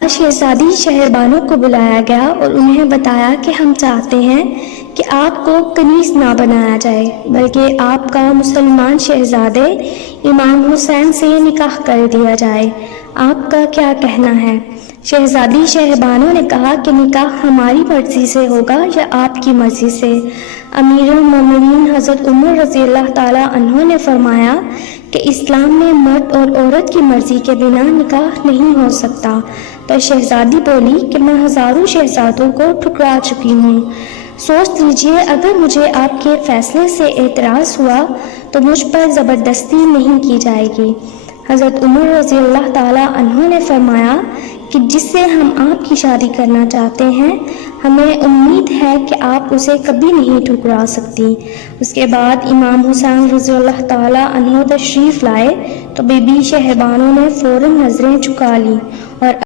शहजादी शहरबानों को बुलाया गया और उन्हें बताया कि हम चाहते हैं कि आपको कनीज़ ना बनाया जाए, बल्कि आपका मुसलमान शहजादे इमाम हुसैन से निकाह कर दिया जाए। आपका क्या कहना है? शहजादी शहरबानों ने कहा कि निकाह हमारी मर्ज़ी से होगा या आपकी मर्ज़ी से। अमीरुल मोमिनीन हज़रत उमर रज़ी अल्लाह ताला अन्हु ने फरमाया कि इस्लाम में मर्द और औरत की मर्ज़ी के बिना निकाह नहीं हो सकता। पर शहजादी बोली कि मैं हज़ारों शहजादों को ठुकरा चुकी हूँ। सोच लीजिए, अगर मुझे आपके फ़ैसले से एतराज़ हुआ तो मुझ पर ज़बरदस्ती नहीं की जाएगी। हज़रत उमर रज़ी अल्लाह ताला अन्हु ने फरमाया कि जिससे हम आपकी शादी करना चाहते हैं, हमें उम्मीद है कि आप उसे कभी नहीं ठुकरा सकती। उसके बाद इमाम हुसैन रज़ी अल्लाह ताला अन्हु तशरीफ़ लाए तो बीबी शहरबानों ने फ़ौरन नज़रें झुका ली